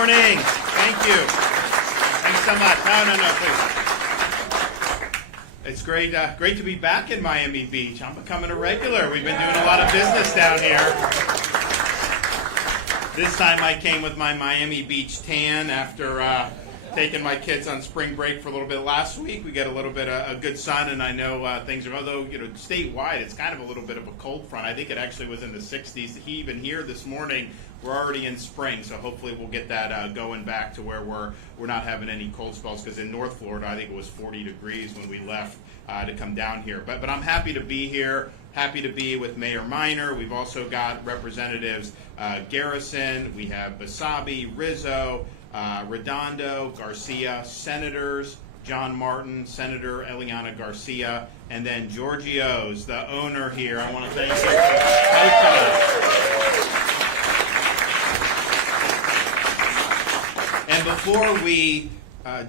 morning. Thank you. Thanks so much. No, please. It's great to be back in Miami Beach. I'm becoming a regular. We've been doing a lot of business down here. This time I came with my Miami Beach tan after taking my kids on spring break for a little bit last week. We get a little bit of good sun, and I know things are, although, statewide, it's kind of a little bit of a cold front. I think it actually was in the 60s. Even here this morning, we're already in spring, so hopefully we'll get that going back to where we're not having any cold spells, because in North Florida, I think it was 40 degrees when we left to come down here. But I'm happy to be here. Happy to be with Mayor Minor. We've also got Representatives Garrison, we have Basabi, Rizzo, Redondo, Garcia, Senators, John Martin, Senator Eliana Garcia, and then Giorgio's, the owner here. I want to thank you for hosting us. And before we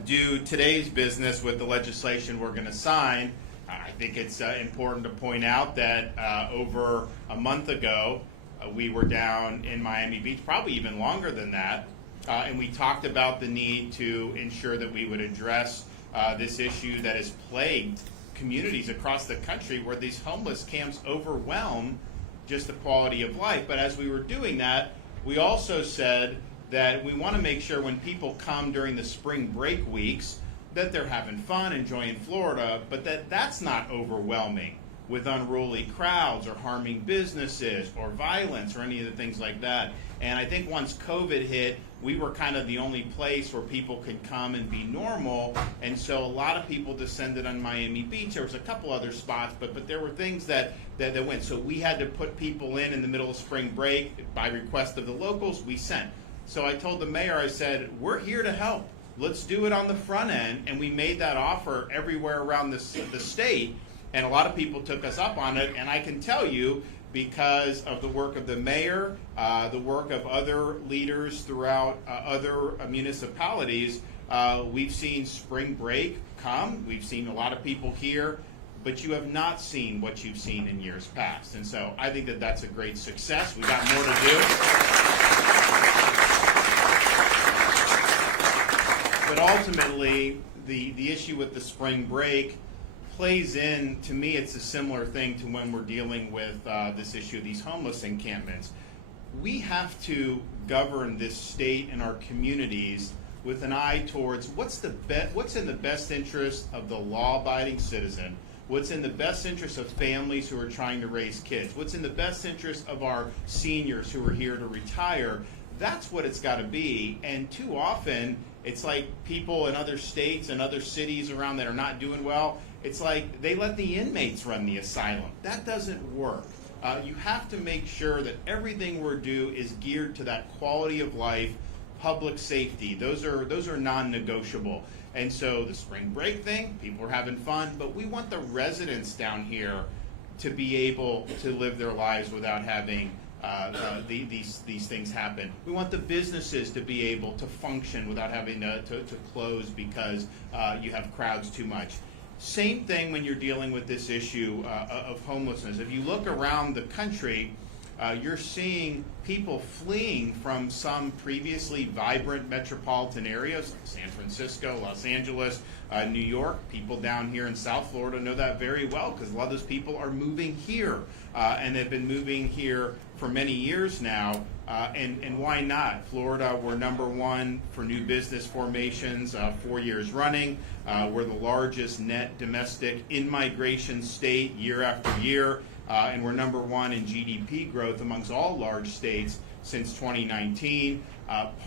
do today's business with the legislation we're going to sign, I think it's important to point out that over a month ago, we were down in Miami Beach, probably even longer than that, and we talked about the need to ensure that we would address this issue that has plagued communities across the country, where these homeless camps overwhelm just the quality of life. But as we were doing that, we also said that we want to make sure when people come during the spring break weeks that they're having fun, enjoying Florida, but that's not overwhelming with unruly crowds or harming businesses or violence or any of the things like that. And I think once COVID hit, we were kind of the only place where people could come and be normal, and so a lot of people descended on Miami Beach. There was a couple other spots, but there were things that went. So we had to put people in the middle of spring break by request of the locals. We sent. So I told the mayor, I said, we're here to help. Let's do it on the front end, and we made that offer everywhere around the state, and a lot of people took us up on it. And I can tell you, because of the work of the mayor, the work of other leaders throughout other municipalities, we've seen spring break come. We've seen a lot of people here, but you have not seen what you've seen in years past. And so I think that that's a great success. We've got more to do. But ultimately, the issue with the spring break plays in, to me, it's a similar thing to when we're dealing with this issue of these homeless encampments. We have to govern this state and our communities with an eye towards what's in the best interest of the law-abiding citizen, what's in the best interest of families who are trying to raise kids, what's in the best interest of our seniors who are here to retire. That's what it's got to be. And too often, it's like people in other states and other cities around that are not doing well, it's like they let the inmates run the asylum. That doesn't work. You have to make sure that everything we're doing is geared to that quality of life, public safety. Those are non-negotiable. And so the spring break thing, people are having fun, but we want the residents down here to be able to live their lives without having these things happen. We want the businesses to be able to function without having to close because you have crowds too much. Same thing when you're dealing with this issue of homelessness. If you look around the country, you're seeing people fleeing from some previously vibrant metropolitan areas, like San Francisco, Los Angeles, New York. People down here in South Florida know that very well, because a lot of those people are moving here, and they've been moving here for many years now. And why not? Florida, we're #1 for new business formations 4 years running. We're the largest net domestic in-migration state year after year. And we're #1 in GDP growth amongst all large states since 2019.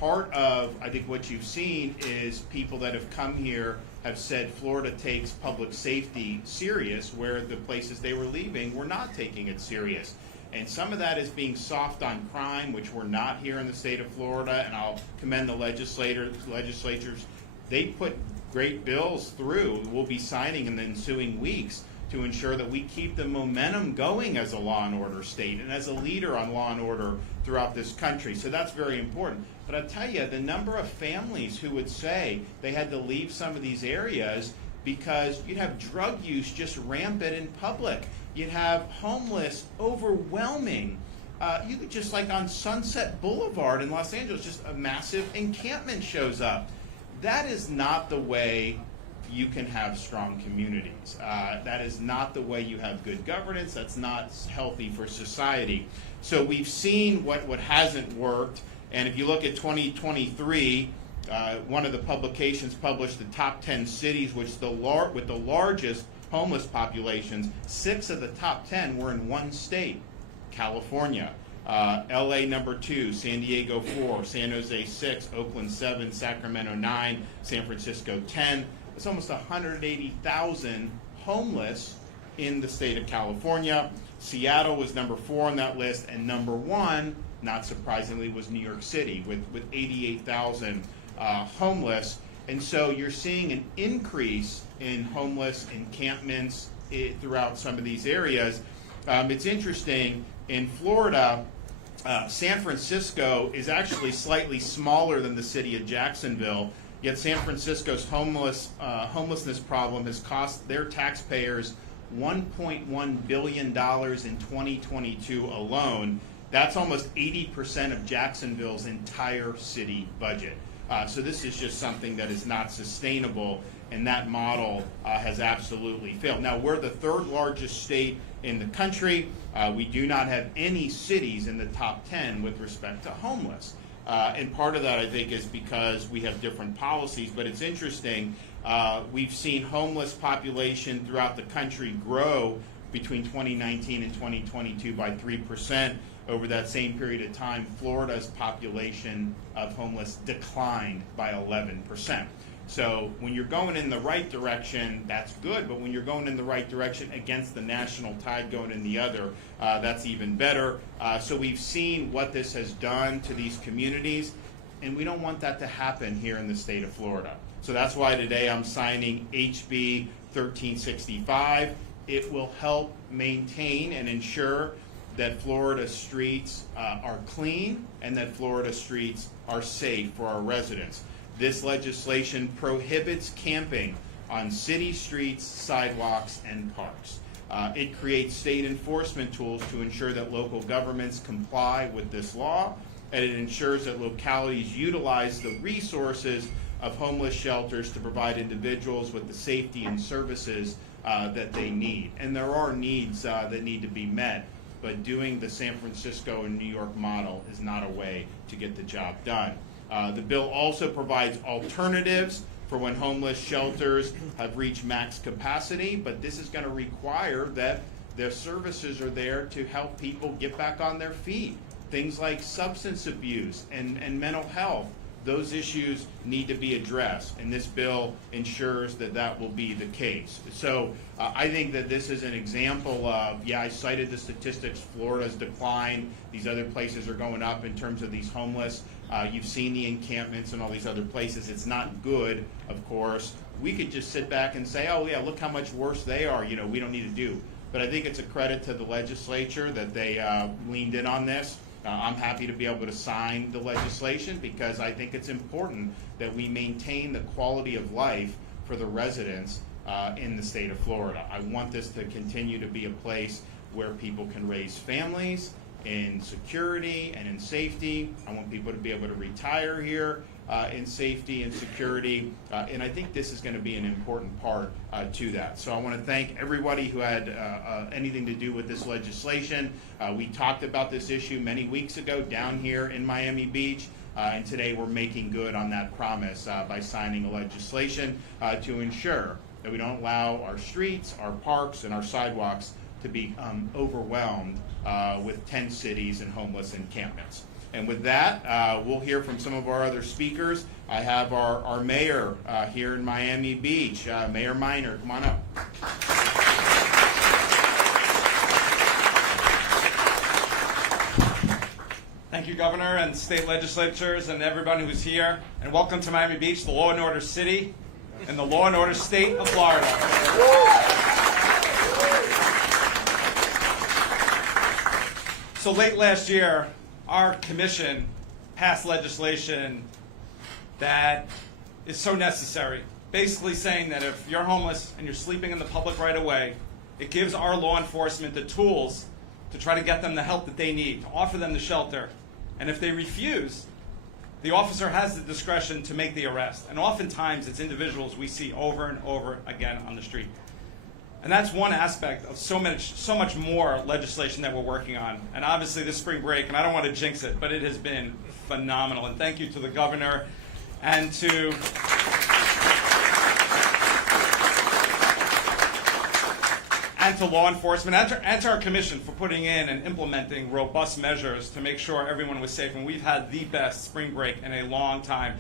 Part of, I think, what you've seen is people that have come here have said Florida takes public safety serious, where the places they were leaving were not taking it serious. And some of that is being soft on crime, which we're not here in the state of Florida, and I'll commend the legislatures. They put great bills through, we'll be signing in the ensuing weeks, to ensure that we keep the momentum going as a law and order state and as a leader on law and order throughout this country. So that's very important. But I tell you, the number of families who would say they had to leave some of these areas because you'd have drug use just rampant in public. You'd have homeless overwhelming You could just like on Sunset Boulevard in Los Angeles, just a massive encampment shows up. That is not the way you can have strong communities. That is not the way you have good governance. That's not healthy for society. So we've seen what hasn't worked. And if you look at 2023, one of the publications published the top 10 cities with the largest homeless populations. 6 of the top 10 were in one state, California. LA number 2, San Diego 4, San Jose 6, Oakland 7, Sacramento 9, San Francisco 10. It's almost 180,000 homeless in the state of California. Seattle was number 4 on that list, and number 1, not surprisingly, was New York City with 88,000 homeless. And so you're seeing an increase in homeless encampments throughout some of these areas. It's interesting, in Florida, San Francisco is actually slightly smaller than the city of Jacksonville, yet San Francisco's homelessness problem has cost their taxpayers $1.1 billion in 2022 alone. That's almost 80% of Jacksonville's entire city budget. So this is just something that is not sustainable, and that model has absolutely failed. Now, we're the 3rd largest state in the country. We do not have any cities in the top 10 with respect to homeless. And part of that, I think, is because we have different policies. But it's interesting, we've seen homeless population throughout the country grow between 2019 and 2022 by 3%. Over that same period of time, Florida's population of homeless declined by 11%. So when you're going in the right direction, that's good, but when you're going in the right direction against the national tide going in the other, that's even better. So we've seen what this has done to these communities, and we don't want that to happen here in the state of Florida. So that's why today I'm signing HB 1365. It will help maintain and ensure that Florida streets are clean and that Florida streets are safe for our residents. This legislation prohibits camping on city streets, sidewalks, and parks. It creates state enforcement tools to ensure that local governments comply with this law, and it ensures that localities utilize the resources of homeless shelters to provide individuals with the safety and services that they need. And there are needs that need to be met, but doing the San Francisco and New York model is not a way to get the job done. The bill also provides alternatives for when homeless shelters have reached max capacity, but this is going to require that their services are there to help people get back on their feet. Things like substance abuse and mental health, those issues need to be addressed, and this bill ensures that that will be the case. So I think that this is an example of, I cited the statistics, Florida's declined, these other places are going up in terms of these homeless. You've seen the encampments and all these other places. It's not good, of course. We could just sit back and say, oh yeah, look how much worse they are, we don't need to do. But I think it's a credit to the legislature that they leaned in on this. I'm happy to be able to sign the legislation because I think it's important that we maintain the quality of life for the residents in the state of Florida. I want this to continue to be a place where people can raise families in security and in safety. I want people to be able to retire here in safety and security, and I think this is going to be an important part to that. So I want to thank everybody who had anything to do with this legislation. We talked about this issue many weeks ago down here in Miami Beach, and today we're making good on that promise by signing a legislation to ensure that we don't allow our streets, our parks, and our sidewalks to be overwhelmed with tent cities and homeless encampments. And with that, we'll hear from some of our other speakers. I have our mayor here in Miami Beach, Mayor Miner. Come on up. Thank you, Governor, and state legislatures, and everybody who's here. And welcome to Miami Beach, the law and order city, and the law and order state of Florida. So late last year, our commission passed legislation that is so necessary, basically saying that if you're homeless and you're sleeping in the public right away, it gives our law enforcement the tools to try to get them the help that they need, to offer them the shelter. And if they refuse, the officer has the discretion to make the arrest. And oftentimes it's individuals we see over and over again on the street. And that's one aspect of so much more legislation that we're working on. And obviously this spring break, and I don't want to jinx it, but it has been phenomenal. And thank you to the governor and to law enforcement and to our commission for putting in and implementing robust measures to make sure everyone was safe. And we've had the best spring break in a long time.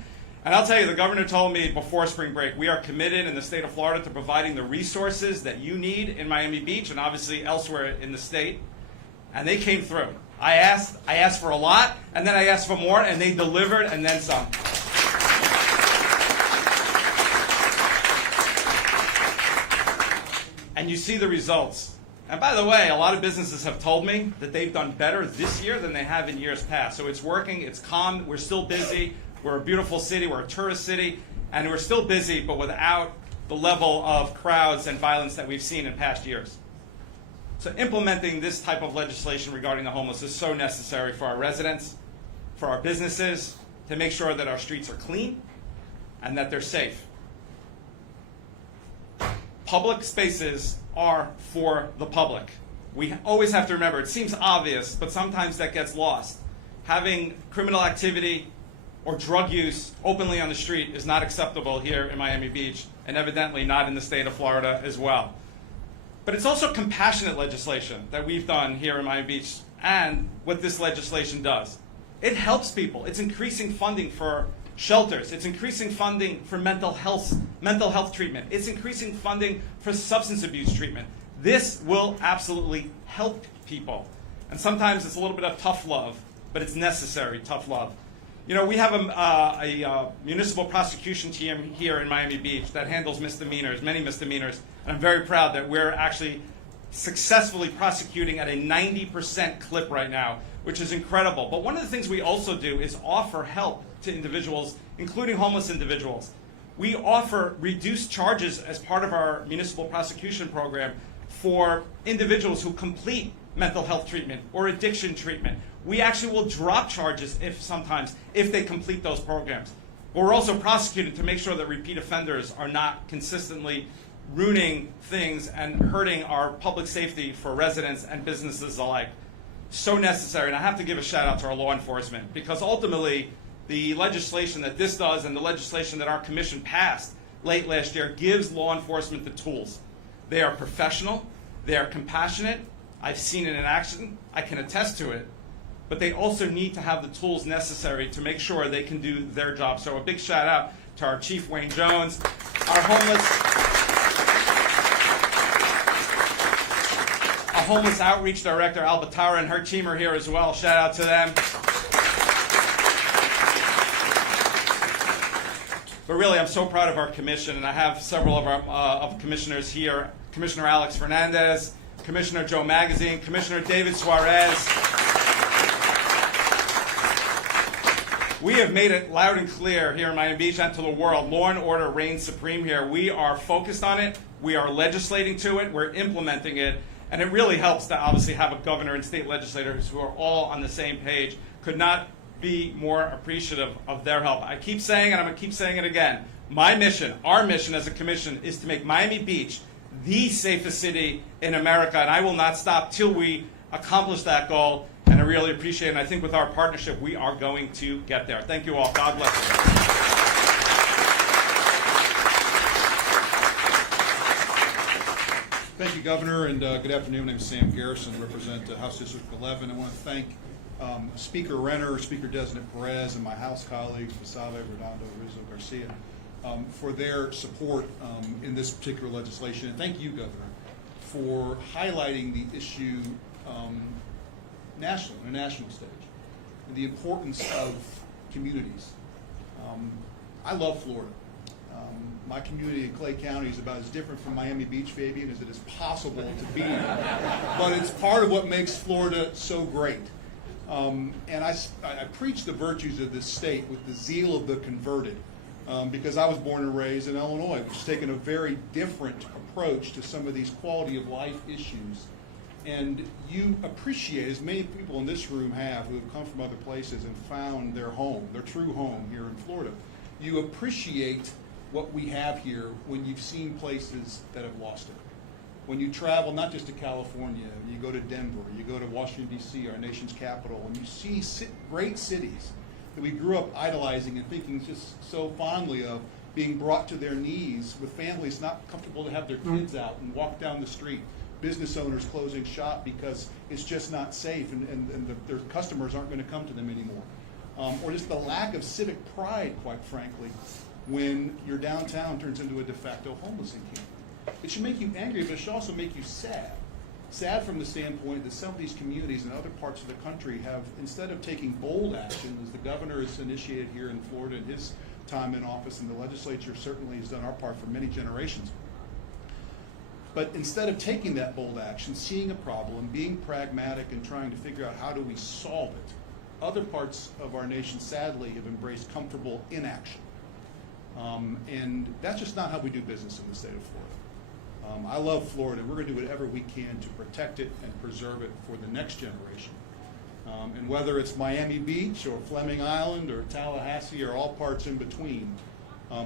And I'll tell you, the governor told me before spring break, we are committed in the state of Florida to providing the resources that you need in Miami Beach and obviously elsewhere in the state. And they came through. I asked for a lot, and then I asked for more, and they delivered, and then some. And you see the results. And by the way, a lot of businesses have told me that they've done better this year than they have in years past. So it's working, it's calm, we're still busy, we're a beautiful city, we're a tourist city, and we're still busy, but without the level of crowds and violence that we've seen in past years. So implementing this type of legislation regarding the homeless is so necessary for our residents, for our businesses, to make sure that our streets are clean and that they're safe. Public spaces are for the public. We always have to remember, it seems obvious, but sometimes that gets lost. Having criminal activity or drug use openly on the street is not acceptable here in Miami Beach, and evidently not in the state of Florida as well. But it's also compassionate legislation that we've done here in Miami Beach, and what this legislation does. It helps people. It's increasing funding for shelters. It's increasing funding for mental health treatment. It's increasing funding for substance abuse treatment. This will absolutely help people. And sometimes it's a little bit of tough love, but it's necessary tough love. You know, we have a municipal prosecution team here in Miami Beach that handles misdemeanors, many misdemeanors, and I'm very proud that we're actually successfully prosecuting at a 90% clip right now, which is incredible. But one of the things we also do is offer help to individuals, including homeless individuals. We offer reduced charges as part of our municipal prosecution program for individuals who complete mental health treatment or addiction treatment. We actually will drop charges sometimes if they complete those programs. But we're also prosecuting to make sure that repeat offenders are not consistently ruining things and hurting our public safety for residents and businesses alike. So necessary, and I have to give a shout out to our law enforcement, because ultimately the legislation that this does and the legislation that our commission passed late last year gives law enforcement the tools. They are professional, they are compassionate, I've seen it in action, I can attest to it, but they also need to have the tools necessary to make sure they can do their job. So a big shout out to our Chief Wayne Jones, our homeless outreach director, Albatara, and her team are here as well. Shout out to them. But really, I'm so proud of our commission, and I have several of our commissioners here. Commissioner Alex Fernandez, Commissioner Joe Magazine, Commissioner David Suarez. We have made it loud and clear here in Miami Beach and to the world. Law and order reigns supreme here. We are focused on it. We are legislating to it. We're implementing it. And it really helps to obviously have a governor and state legislators who are all on the same page. Could not be more appreciative of their help. I keep saying it, I'm going to keep saying it again. My mission, our mission as a commission, is to make Miami Beach the safest city in America, and I will not stop till we accomplish that goal, and I really appreciate it. And I think with our partnership, we are going to get there. Thank you all. God bless you. Thank you, Governor, and good afternoon. My name is Sam Garrison. I represent House District 11. I want to thank Speaker Renner, Speaker Designate Perez, and my House colleagues, Basabe, Redondo, Rizzo, Garcia, for their support in this particular legislation. And thank you, Governor, for highlighting the issue on a national stage, and the importance of communities. I love Florida. My community in Clay County is about as different from Miami Beach, Fabian, as it is possible to be. But it's part of what makes Florida so great. And I preach the virtues of this state with the zeal of the converted, because I was born and raised in Illinois, which has taken a very different approach to some of these quality of life issues And you appreciate, as many people in this room have who have come from other places and found their home, their true home here in Florida, you appreciate what we have here when you've seen places that have lost it. When you travel not just to California, you go to Denver, you go to Washington, D.C., our nation's capital, and you see great cities that we grew up idolizing and thinking just so fondly of, being brought to their knees with families not comfortable to have their kids out and walk down the street, business owners closing shop because it's just not safe and their customers aren't going to come to them anymore. Or just the lack of civic pride, quite frankly, when your downtown turns into a de facto homeless encampment. It should make you angry, but it should also make you sad. Sad from the standpoint that some of these communities in other parts of the country have, instead of taking bold action, as the governor has initiated here in Florida in his time in office, and the legislature certainly has done our part for many generations. But instead of taking that bold action, seeing a problem, being pragmatic and trying to figure out how do we solve it, other parts of our nation sadly have embraced comfortable inaction. And that's just not how we do business in the state of Florida. I love Florida. We're going to do whatever we can to protect it and preserve it for the next generation. And whether it's Miami Beach or Fleming Island or Tallahassee or all parts in between,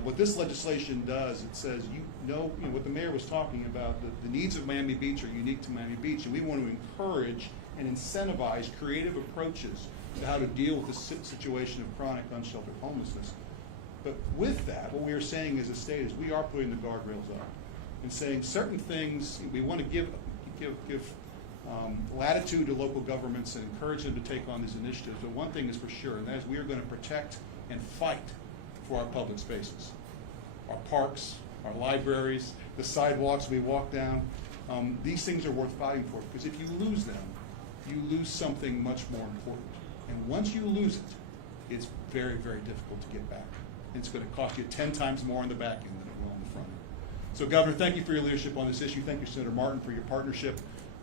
what this legislation does, it says, you know what the mayor was talking about, the needs of Miami Beach are unique to Miami Beach, and we want to encourage and incentivize creative approaches to how to deal with the situation of chronic unsheltered homelessness. But with that, what we are saying as a state is we are putting the guardrails up and saying certain things we want to give latitude to local governments and encourage them to take on these initiatives. But one thing is for sure, and that is we are going to protect and fight for our public spaces, our parks, our libraries, the sidewalks we walk down. These things are worth fighting for, because if you lose them, you lose something much more important. And once you lose it, it's very, very difficult to get back. It's going to cost you 10 times more on the back end than it will on the front end. So, Governor, thank you for your leadership on this issue. Thank you, Senator Martin, for your partnership.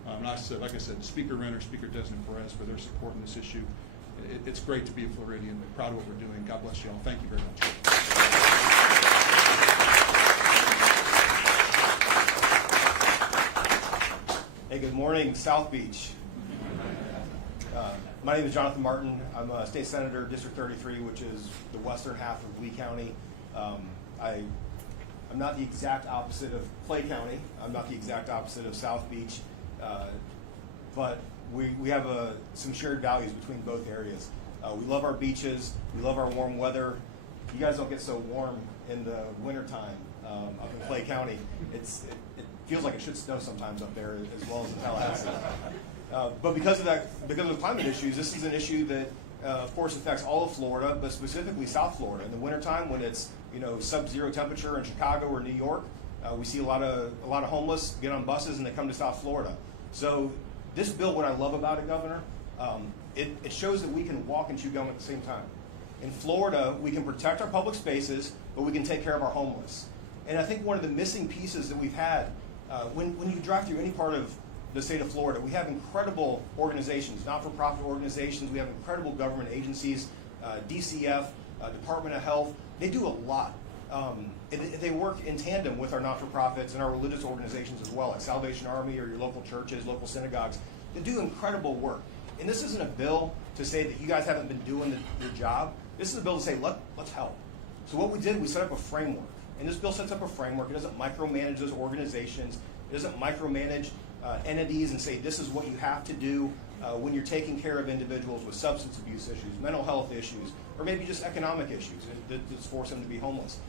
And like I said, Speaker Renner, Speaker DeSantis Perez for their support in this issue. It's great to be a Floridian. We're proud of what we're doing. God bless you all. Thank you very much. Hey, good morning, South Beach. My name is Jonathan Martin. I'm a state senator, District 33, which is the western half of Lee County. I'm not the exact opposite of Clay County. I'm not the exact opposite of South Beach. But we have some shared values between both areas. We love our beaches. We love our warm weather. You guys don't get so warm in the wintertime up in Clay County. It feels like it should snow sometimes up there as well as in Tallahassee. But because of climate issues, this is an issue that, of course, affects all of Florida, but specifically South Florida. In the wintertime, when it's sub-zero temperature in Chicago or New York, we see a lot of homeless get on buses and they come to South Florida. So this bill, what I love about it, Governor, it shows that we can walk and chew gum at the same time. In Florida, we can protect our public spaces, but we can take care of our homeless. And I think one of the missing pieces that we've had, when you drive through any part of the state of Florida, we have incredible organizations, not-for-profit organizations. We have incredible government agencies, DCF, Department of Health. They do a lot. They work in tandem with our not-for-profits and our religious organizations as well, like Salvation Army or your local churches, local synagogues. They do incredible work. And this isn't a bill to say that you guys haven't been doing your job. This is a bill to say, let's help. So what we did, we set up a framework. And this bill sets up a framework. It doesn't micromanage those organizations. It doesn't micromanage entities and say this is what you have to do when you're taking care of individuals with substance abuse issues, mental health issues, or maybe just economic issues that force them to be homeless.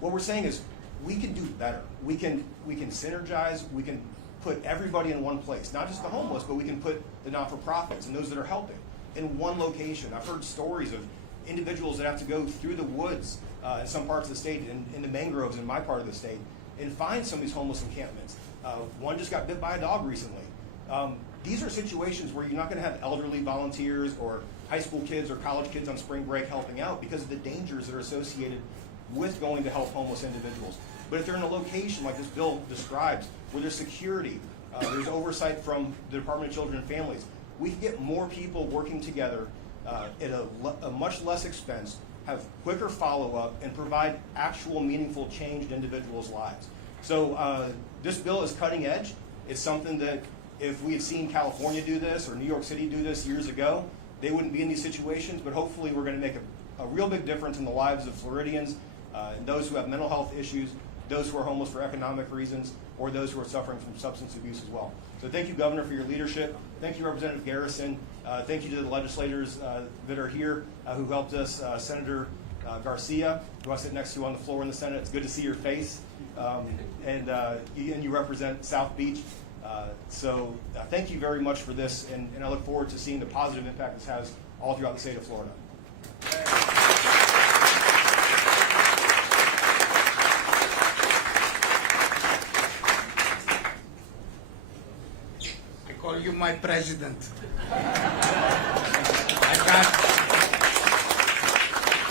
What we're saying is we can do better. We can synergize. We can put everybody in one place, not just the homeless, but we can put the not-for-profits and those that are helping in one location. I've heard stories of individuals that have to go through the woods in some parts of the state, in the mangroves in my part of the state, and find some of these homeless encampments. One just got bit by a dog recently. These are situations where you're not going to have elderly volunteers or high school kids or college kids on spring break helping out because of the dangers that are associated with going to help homeless individuals. But if they're in a location like this bill describes, where there's security, there's oversight from the Department of Children and Families, we can get more people working together at a much less expense, have quicker follow-up, and provide actual meaningful change in individuals' lives. So this bill is cutting edge. It's something that if we had seen California do this or New York City do this years ago, they wouldn't be in these situations, but hopefully we're going to make a real big difference in the lives of Floridians and those who have mental health issues, those who are homeless for economic reasons, or those who are suffering from substance abuse as well. So thank you, Governor, for your leadership. Thank you, Representative Garrison. Thank you to the legislators that are here who helped us. Senator Garcia, who I sit next to on the floor in the Senate. It's good to see your face. And you represent South Beach. So thank you very much for this, and I look forward to seeing the positive impact this has all throughout the state of Florida. I call you my president.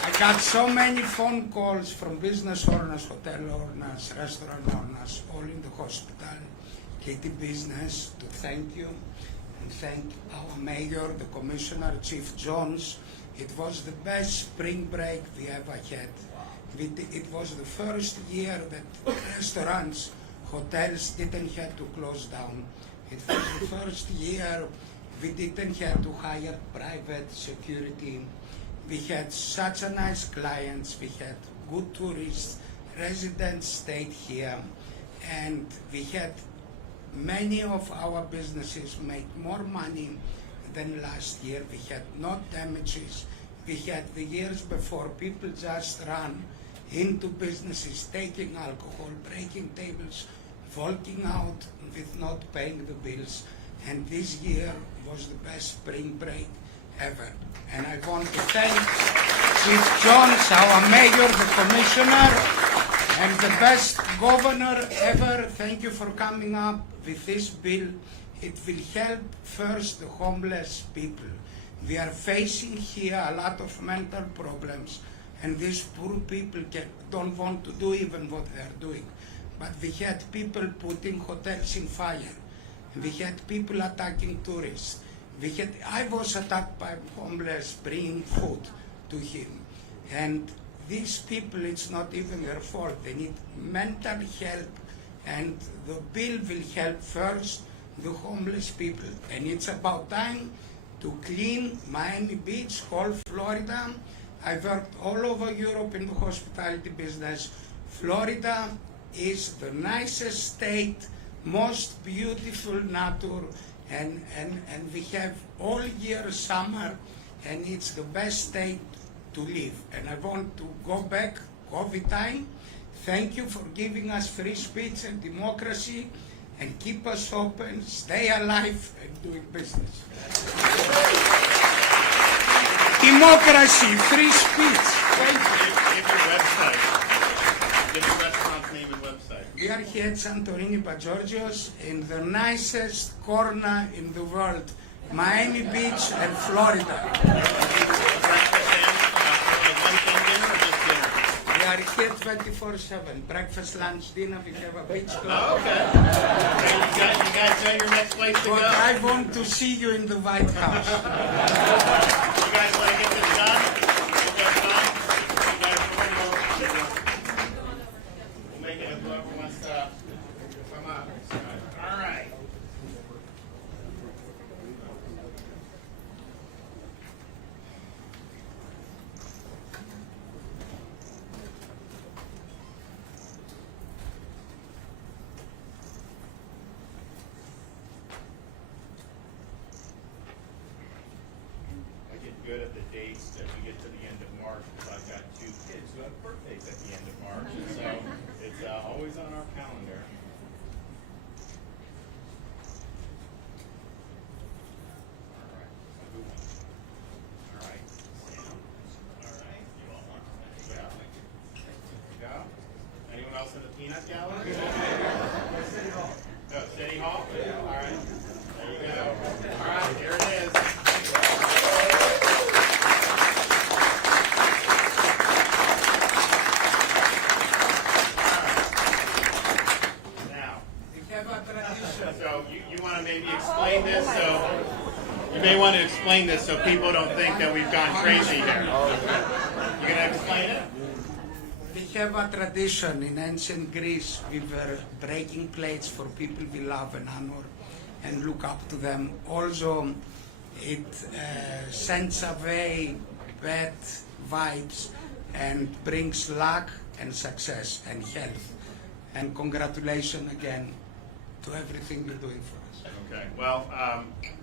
I got so many phone calls from business owners, hotel owners, restaurant owners, all in the hospitality business to thank you and thank our mayor, the commissioner, Chief Jones. It was the best spring break we ever had. It was the first year that restaurants, hotels didn't have to close down. It was the first year we didn't have to hire private security. We had such a nice clients, we had good tourists, residents stayed here, and we had many of our businesses make more money than last year. We had no damages. We had the years before people just ran into businesses, taking alcohol, breaking tables, walking out with not paying the bills. And this year was the best spring break ever. And I want to thank Chief Jones, our mayor, the commissioner, and the best governor ever. Thank you for coming up with this bill. It will help first the homeless people. We are facing here a lot of mental problems, and these poor people don't want to do even what they are doing. But we had people putting hotels in fire. We had people attacking tourists. I was attacked by homeless bringing food to him. And these people, it's not even their fault. They need mental help, and the bill will help first the homeless people. And it's about time to clean Miami Beach, whole Florida. I worked all over Europe in the hospitality business. Florida is the nicest state, most beautiful nature, and we have all year summer, and it's the best state to live. And I want to go back COVID time. Thank you for giving us free speech and democracy, and keep us open, stay alive, and doing business. Democracy, free speech. Thank you. Give your website. Give your restaurant's name and website. We are here at Santorini Bajorgios in the nicest corner in the world, Miami Beach and Florida. We are here 24/7. Breakfast, lunch, dinner, we have a beach club. Oh, okay. You guys know your next place to go. But I want to see you in the White House. You guys want to get this done? Get that done? You guys want to we'll make it whoever wants to come up. All right. I get good at the dates that we get to the end of March because I've got two kids who have birthdays at the end of March, so it's always on our calendar. All right, so who wants it? All right, Sam. All right, you all want it? There you go. Anyone else in the peanut gallery? City Hall. Oh, City Hall? All right. There you go. All right, here it is. Now, We have a tradition. so you want to maybe explain this? So you may want to explain this so people don't think that we've gone crazy here. You gonna explain it? We have a tradition in ancient Greece. We were breaking plates for people we love and honor. and look up to them. Also, it sends away bad vibes and brings luck and success and health. And congratulations again to everything you're doing for us. Okay. Well,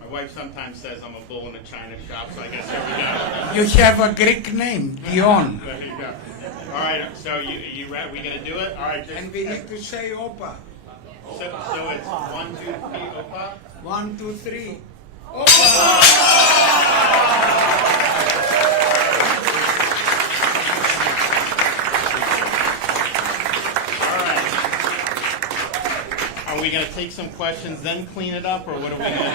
my wife sometimes says I'm a bull in a china shop, so I guess here we go. You have a Greek name, Dion. There you go. All right. So you ready? We gonna do it? All right. Just, And we need to say Opa. so it's 1, 2, 3, Opa. 1, 2, 3. Are we going to take some questions, then clean it up, or what are we going to do?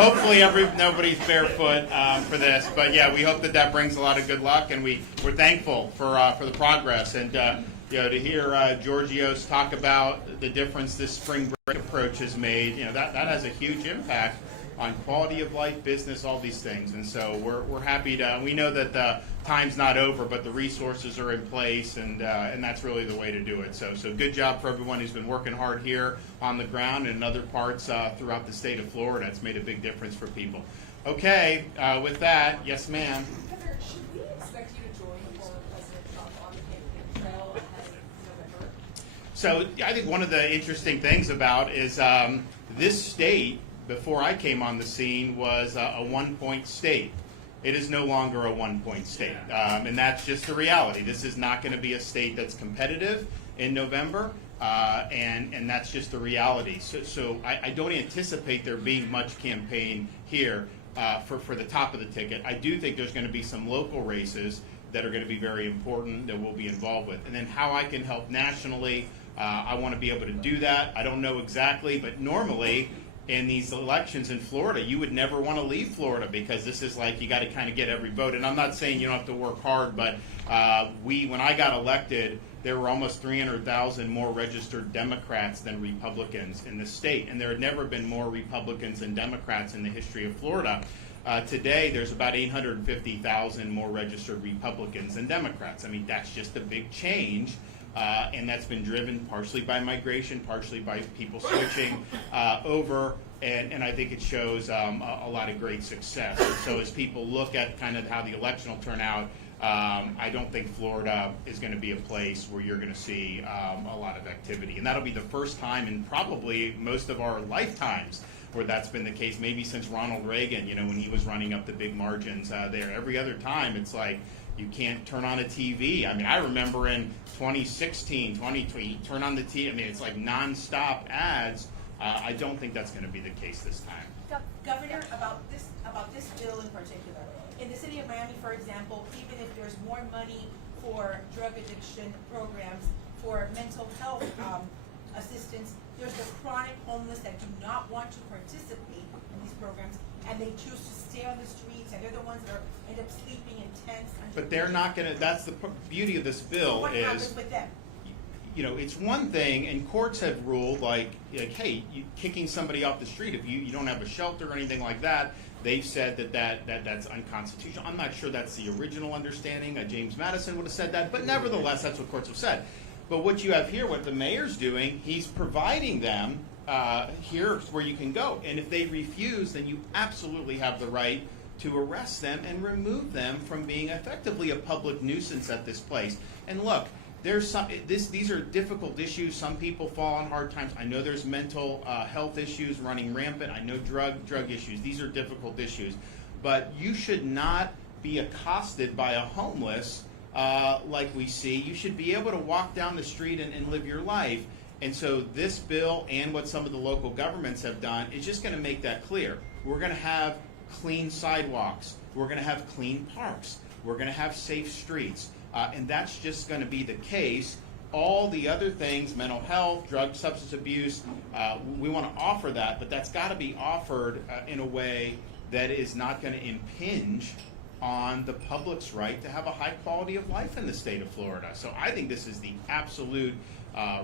Hopefully nobody's barefoot for this, but yeah, we hope that brings a lot of good luck, and we're thankful for the progress. And to hear Georgios talk about the difference this spring break approach has made, that has a huge impact on quality of life, business, all these things. And so we're happy to. We know that the time's not over, but the resources are in place, and that's really the way to do it. So good job for everyone who's been working hard here on the ground and in other parts throughout the state of Florida. It's made a big difference for people. Okay, with that, yes, ma'am. Heather, should we expect you to join former President Trump on the campaign trail ahead of November? So I think one of the interesting things about is this state, before I came on the scene, was a one-point state. It is no longer a one-point state, and that's just the reality. This is not going to be a state that's competitive in November, and that's just the reality. So I don't anticipate there being much campaign here for the top of the ticket. I do think there's going to be some local races that are going to be very important that we'll be involved with. And then how I can help nationally, I want to be able to do that. I don't know exactly, but normally in these elections in Florida, you would never want to leave Florida because this is like you got to kind of get every vote. And I'm not saying you don't have to work hard, but when I got elected, there were almost 300,000 more registered Democrats than Republicans in the state. And there had never been more Republicans than Democrats in the history of Florida. Today, there's about 850,000 more registered Republicans than Democrats. I mean, that's just a big change. And that's been driven partially by migration, partially by people switching over, and I think it shows a lot of great success. And so as people look at kind of how the election will turn out, I don't think Florida is going to be a place where you're going to see a lot of activity. And that'll be the first time in probably most of our lifetimes where that's been the case, maybe since Ronald Reagan, when he was running up the big margins there. Every other time, it's like, you can't turn on a TV. I mean, I remember in 2016, 2020, turn on the TV. I mean, it's like nonstop ads. I don't think that's going to be the case this time. Governor, about this bill in particular. In the city of Miami, for example, even if there's more money for drug addiction programs, for mental health assistance, there's the chronic homeless that do not want to participate in these programs, and they choose to stay on the streets, and they're the ones that end up sleeping in tents. But they're not going to. That's the beauty of this bill. So what happens with them? It's one thing, and courts have ruled like hey, kicking somebody off the street if you don't have a shelter or anything like that. They've said that's unconstitutional. I'm not sure that's the original understanding. James Madison would have said that, but nevertheless, that's what courts have said. But what you have here, what the mayor's doing, he's providing them. Here's where you can go. And if they refuse, then you absolutely have the right to arrest them and remove them from being effectively a public nuisance at this place. And look, these are difficult issues. Some people fall on hard times. I know there's mental health issues running rampant. I know drug issues. These are difficult issues. But you should not be accosted by a homeless like we see. You should be able to walk down the street and live your life. And so this bill and what some of the local governments have done is just going to make that clear. We're going to have clean sidewalks. We're going to have clean parks. We're going to have safe streets. And that's just going to be the case. All the other things, mental health, drug substance abuse, we want to offer that, but that's got to be offered in a way that is not going to impinge on the public's right to have a high quality of life in the state of Florida. So I think this is the absolute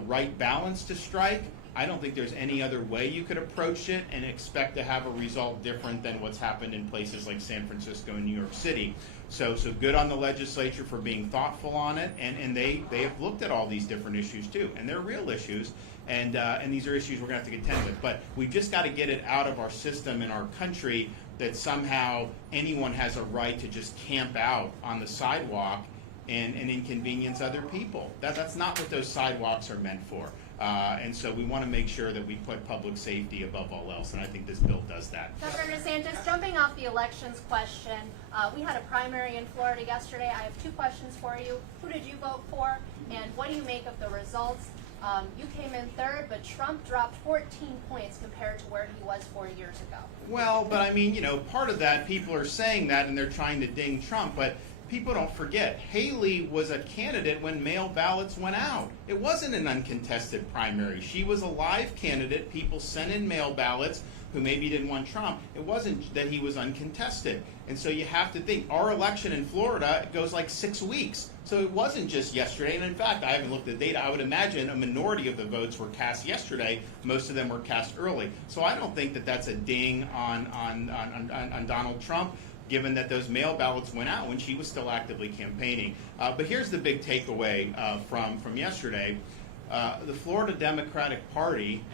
right balance to strike. I don't think there's any other way you could approach it and expect to have a result different than what's happened in places like San Francisco and New York City. So good on the legislature for being thoughtful on it, and they have looked at all these different issues too, and they're real issues, and these are issues we're going to have to contend with. But we've just got to get it out of our system in our country that somehow anyone has a right to just camp out on the sidewalk and inconvenience other people. That's not what those sidewalks are meant for. And so we want to make sure that we put public safety above all else, and I think this bill does that. Governor DeSantis, jumping off the elections question, we had a primary in Florida yesterday. I have two questions for you. Who did you vote for, and what do you make of the results? You came in third, but Trump dropped 14 points compared to where he was 4 years ago. Well, but I mean, part of that, people are saying that and they're trying to ding Trump, but people don't forget, Haley was a candidate when mail ballots went out. It wasn't an uncontested primary. She was a live candidate. People sent in mail ballots who maybe didn't want Trump. It wasn't that he was uncontested. And so you have to think, our election in Florida goes like 6 weeks. So it wasn't just yesterday. And in fact, I haven't looked at the data. I would imagine a minority of the votes were cast yesterday. Most of them were cast early. So I don't think that that's a ding on Donald Trump, given that those mail ballots went out when she was still actively campaigning. But here's the big takeaway from yesterday. The Florida Democratic Party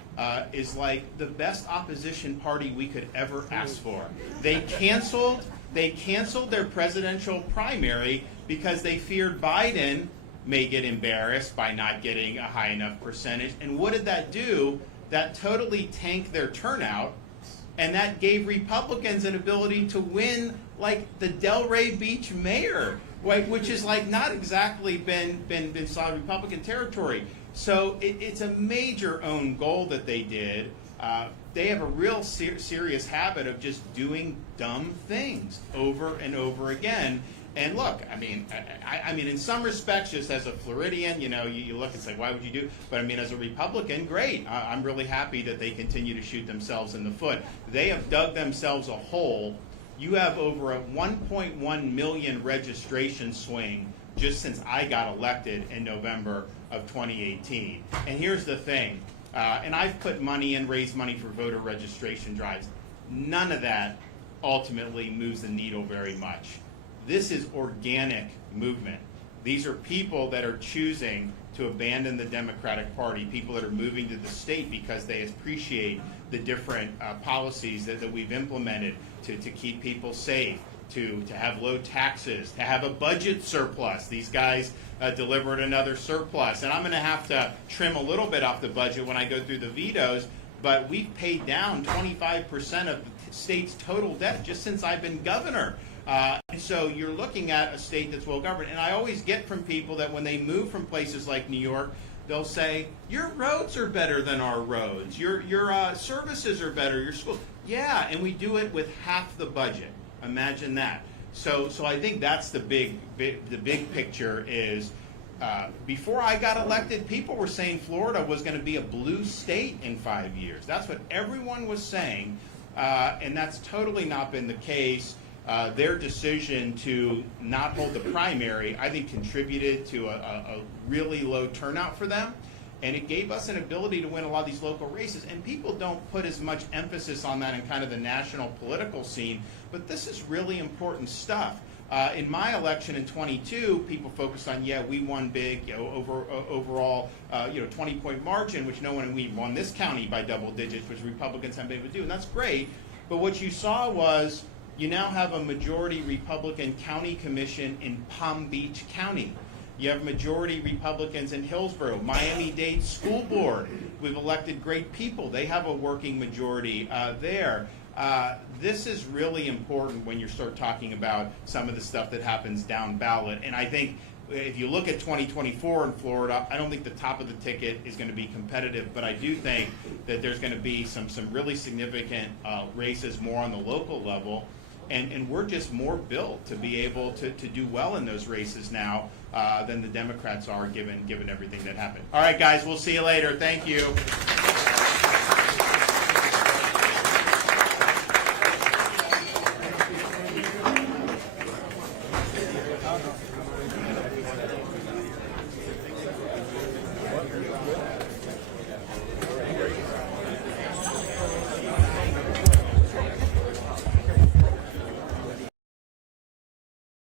is like the best opposition party we could ever ask for. They canceled their presidential primary because they feared Biden may get embarrassed by not getting a high enough percentage. And what did that do? That totally tanked their turnout. And that gave Republicans an ability to win, like the Delray Beach mayor, which is like not exactly been solid Republican territory. So it's a major own goal that they did. They have a real serious habit of just doing dumb things over and over again. And look, I mean, in some respects, just as a Floridian, you look and say, why would you do? But I mean, as a Republican, great. I'm really happy that they continue to shoot themselves in the foot. They have dug themselves a hole. You have over a 1.1 million registration swing just since I got elected in November of 2018. And here's the thing, and I've put money in, raised money for voter registration drives. None of that ultimately moves the needle very much. This is organic movement. These are people that are choosing to abandon the Democratic Party, people that are moving to the state because they appreciate the different policies that we've implemented to keep people safe, to have low taxes, to have a budget surplus. These guys delivered another surplus. And I'm going to have to trim a little bit off the budget when I go through the vetoes, but we've paid down 25% of the state's total debt just since I've been governor. And so you're looking at a state that's well governed. And I always get from people that when they move from places like New York, they'll say, your roads are better than our roads. Your services are better, your school. Yeah, and we do it with half the budget. Imagine that. So I think that's the big picture is, before I got elected, people were saying Florida was going to be a blue state in 5 years. That's what everyone was saying, and that's totally not been the case. Their decision to not hold the primary, I think, contributed to a really low turnout for them. And it gave us an ability to win a lot of these local races. And people don't put as much emphasis on that in kind of the national political scene. But this is really important stuff. In my election in 22, people focused on, we won big, overall, 20-point margin, which no one, and we won this county by double digits, which Republicans haven't been able to do. And that's great. But what you saw was, you now have a majority Republican county commission in Palm Beach County. You have majority Republicans in Hillsborough, Miami-Dade School Board. We've elected great people. They have a working majority there. This is really important when you start talking about some of the stuff that happens down ballot. And I think if you look at 2024 in Florida, I don't think the top of the ticket is going to be competitive, but I do think that there's going to be some really significant races more on the local level. And we're just more built to be able to do well in those races now than the Democrats are, given everything that happened. All right, guys, we'll see you later. Thank you.